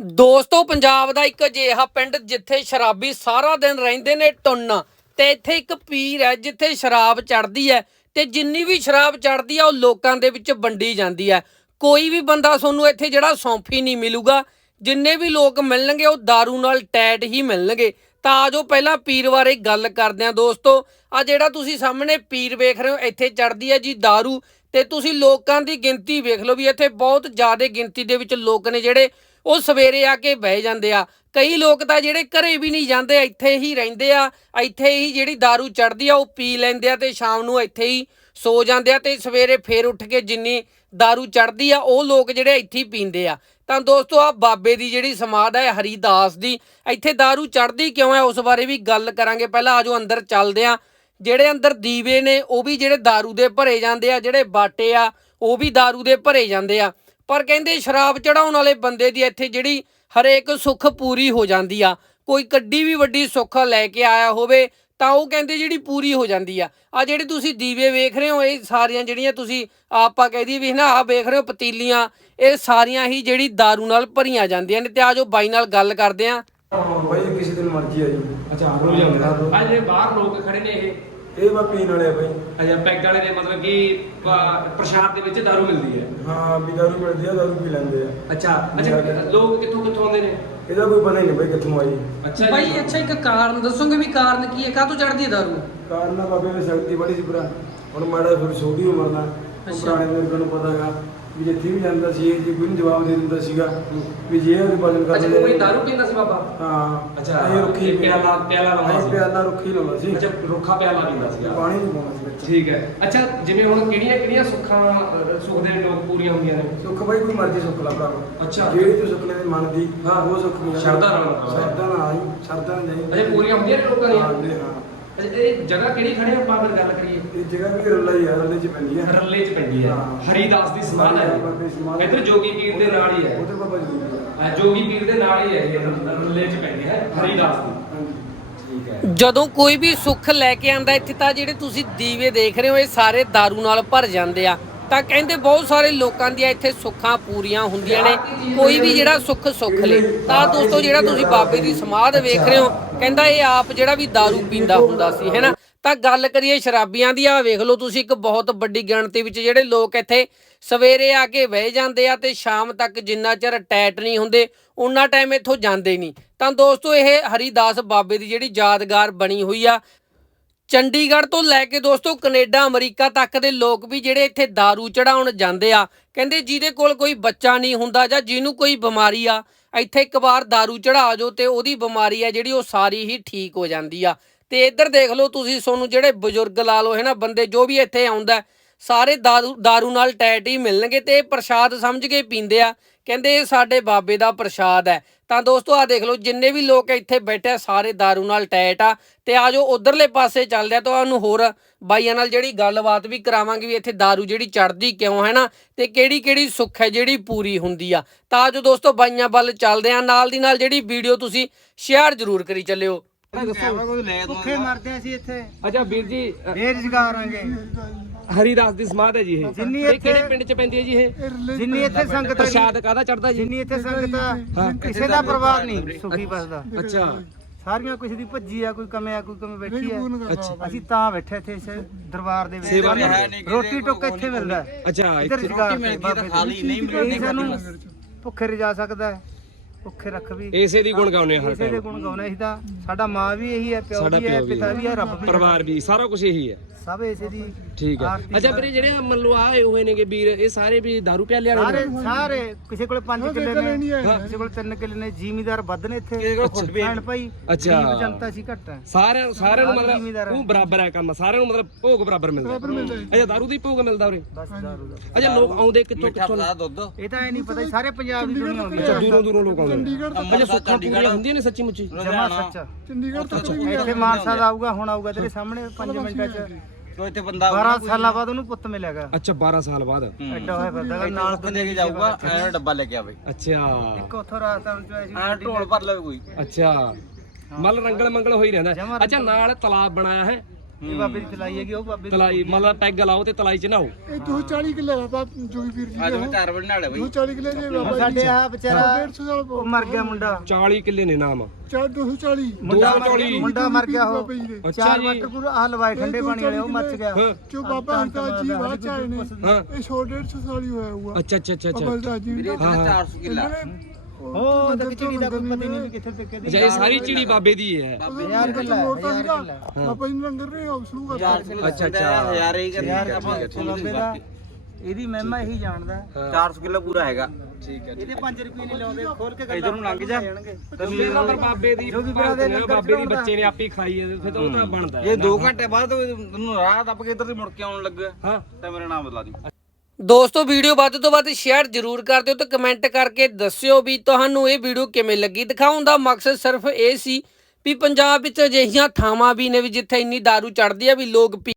ਦੋਸਤੋ ਪੰਜਾਬ ਦਾ ਇੱਕ ਅਜਿਹਾ ਪਿੰਡ ਜਿੱਥੇ ਸ਼ਰਾਬੀ ਸਾਰਾ ਦਿਨ ਰਹਿੰਦੇ ਨੇ ਟੁੰਨ ਤੇ ਇੱਥੇ ਇੱਕ ਪੀਰ ਹੈ ਜਿੱਥੇ ਸ਼ਰਾਬ ਚੜਦੀ ਹੈ ਤੇ ਜਿੰਨੀ ਵੀ ਸ਼ਰਾਬ ਚੜਦੀ ਆ ਉਹ ਲੋਕਾਂ ਦੇ ਵਿੱਚ ਵੰਡੀ ਜਾਂਦੀ ਹੈ ਕੋਈ ਵੀ ਬੰਦਾ ਤੁਹਾਨੂੰ ਇੱਥੇ ਜਿਹੜਾ ਸੌਂਫੀ ਨਹੀਂ ਮਿਲੂਗਾ ਜਿੰਨੇ ਵੀ ਲੋਕ ਮਿਲਣਗੇ ਉਹ दारू ਨਾਲ ਟੈਟ ਹੀ ਮਿਲਣਗੇ ਤਾਂ ਆਜੋ ਪਹਿਲਾਂ ਪੀਰ ਬਾਰੇ ਗੱਲ ਕਰਦੇ ਹਾਂ ਦੋਸਤੋ ਆ ਜਿਹੜਾ ਤੁਸੀਂ ਸਾਹਮਣੇ ਪੀਰ ਵੇਖ ਰਹੇ ਹੋ ਇੱਥੇ ਚੜਦੀ ਹੈ ਜੀ दारू ਤੇ ਤੁਸੀਂ ਲੋਕਾਂ ਦੀ ਗਿਣਤੀ ਵੇਖ ਲਓ ਵੀ ਇੱਥੇ ਬਹੁਤ ਜ਼ਿਆਦਾ ਗਿਣਤੀ ਦੇ ਵਿੱਚ ਲੋਕ ਨੇ ਜਿਹੜੇ ਉਹ ਸਵੇਰੇ ਆ ਕੇ ਬਹਿ ਜਾਂਦੇ ਆ ਕਈ ਲੋਕ ਤਾਂ ਜਿਹੜੇ ਘਰੇ ਵੀ ਨਹੀਂ ਜਾਂਦੇ ਇੱਥੇ ਹੀ ਰਹਿੰਦੇ ਆ ਇੱਥੇ ਹੀ ਜਿਹੜੀ दारू ਚੜਦੀ ਆ ਉਹ ਪੀ ਲੈਂਦੇ ਆ ਤੇ ਸ਼ਾਮ ਨੂੰ ਇੱਥੇ ਹੀ ਸੋ ਜਾਂਦੇ ਆ ਤੇ ਸਵੇਰੇ ਫੇਰ ਉੱਠ ਕੇ ਜਿੰਨੀ दारू ਚੜਦੀ ਆ ਉਹ ਲੋਕ ਜਿਹੜੇ ਇੱਥੇ ਹੀ ਪੀਂਦੇ ਆ ਤਾਂ ਦੋਸਤੋ ਆ ਬਾਬੇ ਦੀ ਜਿਹੜੀ ਸਮਾਧ ਹੈ ਹਰੀਦਾਸ ਦੀ ਇੱਥੇ दारू ਚੜਦੀ ਕਿਉਂ ਹੈ ਉਸ ਬਾਰੇ ਵੀ ਗੱਲ ਕਰਾਂਗੇ ਪਹਿਲਾਂ ਆਜੋ ਅੰਦਰ ਚੱਲਦੇ ਆ ਜਿਹੜੇ ਅੰਦਰ ਦੀਵੇ ਨੇ ਉਹ ਵੀ ਜਿਹੜੇ दारू ਦੇ ਭਰੇ ਜਾਂਦੇ ਆ ਜਿਹੜੇ ਬਾਟੇ ਆ ਉਹ ਵੀ दारू ਦੇ ਭਰੇ ਜਾਂਦੇ ਆ ਪਰ ਕਹਿੰਦੇ ਸ਼ਰਾਬ ਚੜਾਉਣ ਵਾਲੇ ਬੰਦੇ ਦੀ ਇੱਥੇ ਜਿਹੜੀ ਹਰੇਕ ਸੁੱਖ ਪੂਰੀ ਹੋ ਜਾਂਦੀ ਆ। ਕੋਈ ਕੱਡੀ ਵੀ ਵੱਡੀ ਸੁੱਖ ਲੈ ਕੇ ਆਇਆ ਹੋਵੇ ਤਾਂ ਉਹ ਕਹਿੰਦੇ ਜਿਹੜੀ ਪੂਰੀ ਹੋ ਜਾਂਦੀ ਆ। ਆ ਜਿਹੜੇ ਤੁਸੀਂ ਦੀਵੇ ਵੇਖ ਰਹੇ ਹੋ ਇਹ ਸਾਰੀਆਂ ਜਿਹੜੀਆਂ ਤੁਸੀਂ ਆਪਾਂ ਕਹਿ ਦਈਏ ਵੀ ਨਾ ਆ ਵੇਖ ਰਹੇ ਹੋ ਪਤੀਲੀਆਂ ਇਹ ਸਾਰੀਆਂ ਹੀ ਜਿਹੜੀ दारू ਨਾਲ ਭਰੀਆਂ ਜਾਂਦੀਆਂ ਨੇ। ਤੇ ਆਜੋ ਬਾਈ ਨਾਲ ਗੱਲ ਕਰਦੇ ਆ। ਬਾਈ ਜੀ ਕਿਸੇ ਦਿਨ ਮਰਜ਼ੀ ਆ ਜੀ ਅੱਛਾ ਰੋ ਜਾਂਦੇ ਆ ਜਿਹੜੇ ਬਾਹਰ ਲੋਕ ਖੜੇ ਨੇ ਇਹ। ਇਹ ਵਾ ਪੀਣ ਵਾਲੇ ਆ ਬਾਈ। ਅਜਾ ਪੈਗ ਵਾਲੇ ਨੇ ਮਤਲਬ ਕਿ ਪ- ਪ੍ਰਸ਼ਾਦ ਦੇ ਵਿੱਚ ਦਾਰੂ ਮਿਲਦੀ ਹੈ। ਹਾਂ ਵੀ ਦਾਰੂ ਮਿਲਦੀ ਆ ਦਾਰੂ ਪੀ ਲੈਂਦੇ ਆ। ਅੱਛਾ ਅੱਛਾ ਲੋਕ ਕਿੱਥੋਂ ਕਿੱਥੋਂ ਆਉਂਦੇ ਨੇ? ਇਹਦਾ ਕੋਈ ਪਤਾ ਹੀ ਨਹੀਂ ਬਾਈ ਕਿੱਥੋਂ ਆਈ। ਅੱਛਾ ਜੀ। ਬਾਈ ਅੱਛਾ ਇੱਕ ਕਾਰਨ ਦੱਸੋਗੇ ਵੀ ਕਾਰਨ ਕੀ ਹੈ? ਕਾਹਤੋਂ ਚੜਦੀ ਹੈ दारू ਕਾਰਨ ਨਾ ਬਾਬੇ ਦੀ ਸ਼ਕਤੀ ਬੜੀ ਸੀ ਪੂਰਾ ਹੁਣ ਮਾੜਾ ਫਿਰ ਛੋਟੀ ਉਮਰ ਦਾ। ਅੱਛਾ। ਪੁਰਾਣੇ ਲੋਕਾਂ ਨੂੰ ਪਤਾਗਾ ਵੀ ਜਿੱਥੇ ਵੀ ਜਾਂਦਾ ਸੀ ਇਹ ਜੀ ਕੋਈ ਨੀ ਜਵਾਬ ਦੇ ਦਿੰਦਾ ਸੀਗਾ। ਵੀ ਜੇ ਉਹਦੇ ਬਦਲ ਅੱਛਾ ਕਰਦੇ ਕੋਈ ਦਾਰੂ ਪੀਂਦਾ ਸੀ ਬਾਬਾ? ਹਾਂ। ਅੱਛਾ, ਇਹ ਰੁੱਖੀ ਪਿਆਲਾ- ਪਿਆਲਾ ਲਾਉਂਦਾ ਸੀ। ਪਿਆਲਾ ਰੁੱਖੀ ਲਾਉਂਦਾ ਸੀ। ਅੱਛਾ ਰੁੱਖਾ ਪਿਆਲਾ ਪੀਂਦਾ ਸੀ ਪਾਣੀ ਨਹੀਂ ਪਾਉਂਦਾ ਸੀ ਵਿੱਚ। ਠੀਕ ਹੈ। ਅੱਛਾ ਜਿਵੇਂ ਹੁਣ ਕਿਹੜੀਆਂ ਕਿਹੜੀਆਂ ਸੁੱਖਾਂ ਅਹ, ਸੁੱਖ ਦੇ ਲੋਕ ਪੂਰੀਆਂ ਹੁੰਦੀਆਂ ਨੇ? ਸੁੱਖ ਬਾਈ ਕੋਈ ਮਰਜ਼ੀ ਸੁੱਖ ਲਾ ਭਰਾਵਾ ਅੱਛਾ। ਜਿਹੜੀ ਤੂੰ ਸੁੱਖ ਲੈਵੇਂ ਮਨ ਦੀ ਹਾਂ। ਉਹ ਸੁੱਖ ਨਹੀਂ ਸ਼ਰਧਾ ਨਾਲ। ਸ਼ਰਧਾ ਨਾਲ ਆਈ ਸ਼ਰਧਾ ਨਾਲ ਜਾਈ ਅੱਛਾ ਪੂਰੀਆਂ ਹੁੰਦੀਆਂ ਨੇ ਲੋਕਾਂ ਦੀਆਂ? ਹਾਂ। ਅੱਛਾ ਇਹ ਜਗ੍ਹਾ ਕਿਹੜੀ ਖੜੇ ਆਪਾਂ ਫਿਰ ਗੱਲ ਕਰੀਏ। ਇਹ ਜਗ੍ਹਾ ਵੀ ਰੱਲਾ ਹੀ ਆ ਰੱਲੇ ਚ ਪੈਂਦੀ ਹੈ ਰੱਲੇ 'ਚ ਪੈਂਦੀ ਹੈ। ਹਾਂ। ਹਰੀਦਾਸ ਦੀ ਸਮਾਧ ਹੈ। ਇੱਧਰ ਜੋਗੀ ਪੀਰ ਦੇ ਨਾਲ ਹੀ ਹੈ ਉਧਰ ਬਾਬਾ ਜੀ ਹੈ। ਆ। ਜੋਗੀ ਪੀਰ ਦੇ ਨਾਲ ਹੀ ਹੈ ਇਹ ਰੱਲੇ 'ਚ ਪੈਂਦੀ ਹੈ। ਹਰੀਦਾਸ ਦੀ। ਹਾਂਜੀ। ਠੀਕ ਹੈ ਜਦੋਂ ਕੋਈ ਵੀ ਸੁੱਖ ਲੈ ਕੇ ਆਂਦਾ ਇੱਥੇ ਤਾਂ ਜਿਹੜੇ ਤੁਸੀਂ ਦੀਵੇ ਦੇਖ ਰਹੇ ਹੋ ਇਹ ਸਾਰੇ दारू ਨਾਲ ਭਰ ਜਾਂਦੇ ਆ। ਤਾਂ ਕਹਿੰਦੇ ਬਹੁਤ ਸਾਰੇ ਲੋਕਾਂ ਦੀਆਂ ਇੱਥੇ ਸੁੱਖਾਂ ਪੂਰੀਆਂ ਹੁੰਦੀਆਂ ਨੇ। ਕੋਈ ਵੀ ਜਿਹੜਾ ਸੁੱਖ ਸੁੱਖ ਲੇ। ਤਾਂ ਦੋਸਤੋ, ਜਿਹੜਾ ਤੁਸੀਂ ਬਾਬੇ ਦੀ ਸਮਾਧ ਵੇਖ ਰਹੇ ਹੋ, ਕਹਿੰਦਾ ਇਹ ਆਪ ਜਿਹੜਾ ਵੀ दारू ਪੀਂਦਾ ਹੁੰਦਾ ਸੀ ਹੈਨਾ ਤਾਂ ਗੱਲ ਕਰੀਏ ਸ਼ਰਾਬੀਆਂ ਦੀ ਆ ਵੇਖ ਲਓ ਤੁਸੀਂ ਇੱਕ ਬਹੁਤ ਵੱਡੀ ਗਿਣਤੀ ਵਿੱਚ ਜਿਹੜੇ ਲੋਕ ਇੱਥੇ ਸਵੇਰੇ ਆ ਕੇ ਵਹਿ ਜਾਂਦੇ ਆ ਤੇ ਸ਼ਾਮ ਤੱਕ ਜਿੰਨਾ ਚਿਰ ਟੈਟ ਨਹੀਂ ਹੁੰਦੇ ਉਹਨਾਂ ਟਾਈਮ ਇੱਥੋਂ ਜਾਂਦੇ ਨਹੀਂ। ਤਾਂ ਦੋਸਤੋ, ਇਹ ਹਰੀਦਾਸ ਬਾਬੇ ਦੀ ਜਿਹੜੀ ਯਾਦਗਾਰ ਬਣੀ ਹੋਈ ਆ ਚੰਡੀਗੜ੍ਹ ਤੋਂ ਲੈ ਕੇ ਦੋਸਤੋ ਕੈਨੇਡਾ ਅਮਰੀਕਾ ਤੱਕ ਦੇ ਲੋਕ ਵੀ ਜਿਹੜੇ ਇੱਥੇ दारू ਚੜਾਉਣ ਜਾਂਦੇ ਆ ਕਹਿੰਦੇ ਜਿਹਦੇ ਕੋਲ ਕੋਈ ਬੱਚਾ ਨਹੀਂ ਹੁੰਦਾ ਜਾਂ ਜਿਹਨੂੰ ਕੋਈ ਬਿਮਾਰੀ ਆ ਇੱਥੇ ਇੱਕ ਵਾਰ दारू ਚੜਾ ਜਾਓ ਤੇ ਉਹਦੀ ਬਿਮਾਰੀ ਆ ਜਿਹੜੀ ਉਹ ਸਾਰੀ ਹੀ ਠੀਕ ਹੋ ਜਾਂਦੀ ਆ ਤੇ ਇੱਧਰ ਦੇਖ ਲਓ ਤੁਸੀਂ ਸੋਨੂੰ ਜਿਹੜੇ ਬਜ਼ੁਰਗ ਲਾ ਲਓ ਹੈ ਨਾ ਬੰਦੇ ਜੋ ਵੀ ਇੱਥੇ ਆਉਂਦਾ ਹੈ, ਸਾਰੇ दारू दारू ਨਾਲ ਟੈਟ ਹੀ ਮਿਲਣਗੇ ਤੇ ਇਹ ਪ੍ਰਸ਼ਾਦ ਸਮਝ ਕੇ ਪੀਂਦੇ ਆ ਕਹਿੰਦੇ ਇਹ ਸਾਡੇ ਬਾਬੇ ਦਾ ਪ੍ਰਸ਼ਾਦ ਹੈ ਤਾਂ ਦੋਸਤੋ ਆ ਦੇਖ ਲਓ ਜਿੰਨੇ ਵੀ ਲੋਕ ਇੱਥੇ ਬੈਠੇ ਆ ਸਾਰੇ दारू ਨਾਲ ਟੈਟ ਆ ਤੇ ਆਜੋ ਉਧਰਲੇ ਪਾਸੇ ਚੱਲਦੇ ਆ ਤੁਹਾਨੂੰ ਹੋਰ ਬਾਈਆਂ ਨਾਲ ਜਿਹੜੀ ਗੱਲਬਾਤ ਵੀ ਕਰਾਵਾਂਗੇ ਵੀ ਇੱਥੇ दारू ਜਿਹੜੀ ਚੜਦੀ ਕਿਉਂ ਹੈ ਨਾ ਤੇ ਕਿਹੜੀ ਕਿਹੜੀ ਸੁੱਖ ਹੈ ਜਿਹੜੀ ਪੂਰੀ ਹੁੰਦੀ ਆ ਤਾਂ ਆਜੋ ਦੋਸਤੋ ਬਾਈਆਂ ਵੱਲ ਚੱਲਦੇ ਆ ਨਾਲ ਦੀ ਨਾਲ ਜਿਹੜੀ ਵੀਡੀਓ ਤੁਸੀਂ ਸ਼ੇਅਰ ਜ਼ਰੂਰ ਕਰੀ ਚੱਲਿਓ ਭੁੱਖੇ ਮਰਦੇ ਅਸੀਂ ਇੱਥੇ ਅੱਛਾ ਵੀਰ ਜੀ ਅ, ਬੇਰੁਜ਼ਗਾਰ ਆਂਗੇ ਹਰੀਦਾਸ ਦੀ ਸਮਾਧ ਹੈ ਜੀ ਇਹ। ਜਿੰਨੀ ਇਹ ਇੱਥੇ- ਕਿਹੜੇ ਪਿੰਡ 'ਚ ਪੈਂਦੀ ਹੈ ਜੀ ਇਹ? ਜਿੰਨੀ ਇੱਥੇ ਸੰਗਤ ਪ੍ਰਸ਼ਾਦ ਕਾਹਦਾ ਚੜਦਾ ਜੀ? ਜਿੰਨੀ ਇੱਥੇ ਸੰਗਤ ਆ ਕਿਸੇ ਦਾ ਪਰਿਵਾਰ ਨਹੀਂ ਸੁਖੀ ਬਸਦਾ ਅੱਛਾ। ਸਾਰੀਆਂ ਕਿਸੇ ਦੀ ਭੱਜੀ ਆ ਕੋਈ ਕਮੇ ਆ ਕੋਈ ਕਮੇ ਬੈਠੀ ਆ। ਅੱਛਾ। ਅਸੀਂ ਤਾਂ ਬੈਠੇ ਇੱਥੇ ਇਸ ਦਰਬਾਰ ਦੇ ਵਿੱਚ। ਰੋਟੀ ਟੁੱਕ ਇੱਥੇ ਮਿਲਦਾ। ਅੱਛਾ ਇੱਧਰ ਇੱਥੇ ਰੁਜ਼ਗਾਰ ਤੇ ਬਾਬੇ ਖਾਲੀ ਨਹੀਂ ਮਿਲਣੀ ਸਾਨੂੰ ਭੁੱਖੇ ਰਜਾ ਸਕਦਾ ਭੁੱਖੇ ਰੱਖ ਵੀ। ਇਸੇ ਦੀ ਗੁਣ ਗਾਉਨੇ ਹਰ ਇਸੇ ਦੇ ਗੁਣ ਗਾਉਣੇ ਅਸੀਂ ਤਾਂ। ਸਾਡਾ ਮਾਂ ਵੀ ਇਹੀ ਹੈ ਪਿਓ ਸਾਡਾ ਵੀ ਹੈ ਪਿਤਾ ਵੀ ਹੈ ਰੱਬ ਵੀ ਹੈ। ਪਰਿਵਾਰ ਵੀ ਸਾਰਾ ਕੁਝ ਇਹੀ ਹੈ। ਸਭ ਇਸੇ ਦੀ ਠੀਕ ਹੈ। ਅੱਛਾ ਵੀਰੇ ਜਿਹੜੇ ਮੰਨ ਲਓ ਆਏ ਹੋਏ ਨੇਗੇ ਵੀਰ ਇਹ ਸਾਰੇ ਵੀ ਦਾਰੂ ਪਿਆਲੇ ਵਾਲੇ ਸਾਰੇ ਸਾਰੇ। ਕਿਸੇ ਕੋਲ 5 ਕਿੱਲੇ ਨੇ ਕਿਸੇ ਕੋਲ 3 ਕਿੱਲੇ ਨੇ ਜ਼ਿਮੀਦਾਰ ਵੱਧ ਨੇ ਇੱਥੇ। ਕਿਸੇ ਭਾਈ ਅੱਛਾ। ਗਰੀਬ ਜਨਤਾ ਸੀ ਘੱਟ ਹੈ। ਸਾਰਿਆਂ ਸਾਰਿਆਂ ਨੂੰ ਮਤਲਬ ਉਹ ਬਰਾਬਰ ਹੈ ਕੰਮ ਸਾਰਿਆਂ ਨੂੰ ਮਤਲਬ ਭੋਗ ਬਰਾਬਰ ਮਿਲਦਾ। ਅੱਛਾ ਦਾਰੂ ਦੀ ਭੋਗ ਮਿਲਦਾ ਉਰੇ? ਅੱਛਾ ਲੋਕ ਆਉਂਦੇ ਕਿੱਥੋਂ ਕਿੱਥੋਂ? ਇਹ ਤਾਂ ਇਹ ਨਹੀਂ ਪਤਾ ਸਾਰੇ ਪੰਜਾਬ ਦੀ ਦੁਨੀਆ ਹੁੰਦੀ ਅੱਛਾ ਦੂਰੋਂ ਦੂਰੋਂ ਲੋਕ ਆਉਂਦੇ ਨੇ। ਅੱਛਾ ਸੁੱਖਾਂ ਪੂਰੀਆਂ ਹੁੰਦੀਆਂ ਨੇ ਸੱਚੀ ਮੁੱਚੀ ਜਮਾ ਸੱਚਾ। ਇੱਥੇ ਮਾਨਸਾ ਦਾ ਆਊਗਾ ਹੁਣ ਆਊਗਾ ਤੇਰੇ ਸਾਹਮਣੇ 5 ਮਿੰਟਾਂ ਚ। ਕੋਈ ਇੱਥੇ ਬੰਦਾ 12 ਸਾਲਾਂ ਬਾਅਦ ਉਹਨੂੰ ਪੁੱਤ ਮਿਲੇਗਾ ਅੱਛਾ 12 ਸਾਲ ਬਾਅਦ। ਐਡਾ ਹੋਇਆ ਫਿਰਦਾ ਗਾ, ਨਾਲ ਲੈ ਕੇ ਜਾਊਗਾ ਐ ਡੱਬਾ ਲੈ ਕੇ ਆਵੇ। ਅੱਛਾ। ਇੱਕ ਉੱਥੋਂ ਰਾਜਸਥਾਨ ਚ ਆਇਆ ਸੀ ਐ ਢੋਲ ਭਰ ਲਵੇ ਕੋਈ। ਅੱਛਾ। ਮਲ ਰੰਗਲ ਮੰਗਲ ਹੋਈ ਰਹਿੰਦਾ। ਅੱਛਾ ਨਾਲ ਤਲਾਬ ਬਣਾਇਆ ਹੈ। ਇਹ ਬਾਬੇ ਦੀ ਤਲਾਈ ਹੈਗੀ ਉਹ ਬਾਬੇ ਦੀ ਤਲਾਈ ਮਤਲਬ ਪੈਗ ਲਾਓ ਤੇ ਤਲਾਈ ਚ ਨਾਓ ਇਹ 240 ਕਿੱਲੇ ਬਾਬਾ ਜੋਗੀ ਵੀਰ ਜੀ ਅੱਜ ਮੈਂ ਚਾਰ ਵਜੇ ਨਾਲੇ ਬਈ। 240 ਕਿੱਲੇ ਦੇ ਬਾਬਾ ਜੀ ਸਾਡੇ ਆ ਵਿਚਾਰਾ 150 ਸਾਲ ਉਹ ਮਰ ਗਿਆ ਮੁੰਡਾ। 40 ਕਿੱਲੇ ਨੇ ਨਾਮ। 240 ਮੁੰਡਾ ਮਰ 240 ਗਿਆ ਮੁੰਡਾ ਮਰ ਗਿਆ ਉਹ। ਜੀ ਚਾਰ ਜੀ। ਵਾਟਰਪੂਰ ਆ ਲਵਾਏ ਠੰਡੇ ਪਾਣੀ ਵਾਲੇ ਉਹ ਮੱਚ ਗਿਆ। ਜੋ ਬਾਬਾ ਹੰਤਾ ਜੀ ਬਾਅਦ ਚ ਆਏ ਨੇ ਇਹ 100 150 ਸਾਲ ਹੀ ਹੋਇਆ ਹੁਆ ਅੱਛਾ ਅੱਛਾ ਅੱਛਾ ਅੱਛਾ। ਜੀ ਵੀਰੇ ਇਹਨਾਂ ਇੱਥੇ 400 ਕਿੱਲਾ। ਉਹ ਤਾਂ ਚਿੜੀ ਦਾ ਕੋਈ ਪਤਾ ਹੀ ਨਹੀਂ ਕਿੱਥੇ ਤੱਕ ਅੱਛਾ ਇਹ ਸਾਰੀ ਚਿੜੀ ਬਾਬੇ ਦੀ ਹੈ। ਯਾਰ ਕਿੱਲਾ ਮੋੜਦਾ ਸੀਗਾ। ਬਾਬਾ ਜੀ ਨੂੰ ਲੰਗਰ ਨੇ ਆਪ ਸ਼ੁਰੂ ਕਰਤਾ। ਅੱਛਾ ਅੱਛਾ। ਹਜ਼ਾਰ ਹੀ ਕਰ ਯਾਰ ਬਾਬੇ ਦਾ ਇਹਦੀ ਮਹਿਮਾ ਇਹੀ ਜਾਣਦਾ। 400 ਕਿੱਲਾ ਪੂਰਾ ਹੈਗਾ। ਠੀਕ ਹੈ ਇਹਦੇ 5 ਰੁਪਏ ਨਹੀਂ ਲਾਉਂਦੇ ਖੋਲ ਕੇ ਇਧਰ ਨੂੰ ਲੰਘ ਜਾ। ਪਰ ਬਾਬੇ ਦੀ ਬਾਬੇ ਦੀ ਬੱਚੇ ਨੇ ਆਪੇ ਖਾਈ ਹੈ ਫਿਰ ਤਾਂ ਉਹ ਤਾਂ ਬਣਦਾ ਹੈ। ਇਹ 2 ਘੰਟੇ ਬਾਅਦ ਤੈਨੂੰ ਰਾਹ ਦੱਬ ਕੇ ਇੱਧਰ ਦੀ ਮੁੜ ਕੇ ਆਉਣ ਲੱਗਾ। ਹਾਂ। ਤਾਂ ਮੇਰਾ ਨਾਮ ਬਦਲਾ ਦੀ। ਦੋਸਤੋ ਵੀਡੀਓ ਵੱਧ ਤੋਂ ਵੱਧ ਸ਼ੇਅਰ ਜ਼ਰੂਰ ਕਰ ਦਿਓ ਤੇ ਕਮੈਂਟ ਕਰਕੇ ਦੱਸਿਓ ਵੀ ਤੁਹਾਨੂੰ ਇਹ ਵੀਡੀਓ ਕਿਵੇਂ ਲੱਗੀ। ਦਿਖਾਉਣ ਦਾ ਮਕਸਦ ਸਿਰਫ ਇਹ ਸੀ ਵੀ ਪੰਜਾਬ ਵਿੱਚ ਅਜਿਹੀਆਂ ਥਾਵਾਂ ਵੀ ਨੇ ਵੀ ਜਿੱਥੇ ਇੰਨੀ दारू ਚੜਦੀ ਆ ਵੀ ਲੋਕ ਪੀ